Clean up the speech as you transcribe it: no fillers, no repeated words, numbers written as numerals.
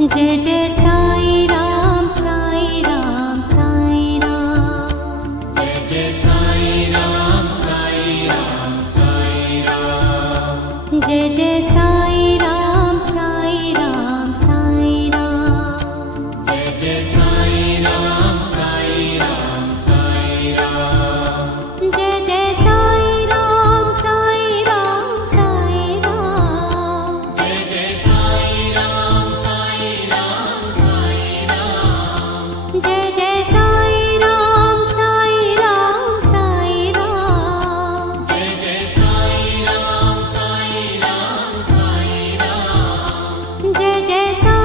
Jai Jai Sai Ram Sai Ram Sai Ram. Jai Jai Sai Ram Sai Ram Sai Ram. Jai Jai Sai Ram Sai Ram Sai Ram. Jai Jai Sai Ram Sai Ram Sai Ram. Jai Jai Sai Ram Sai Ram Sai Ram. Jai Jai Sai Ram Sai Ram Sai Ram. Jai Jai Sai Ram Sai Ram Sai Ram. Jai Jai Sai Ram Sai Ram Sai Ram. Jai Jai Sai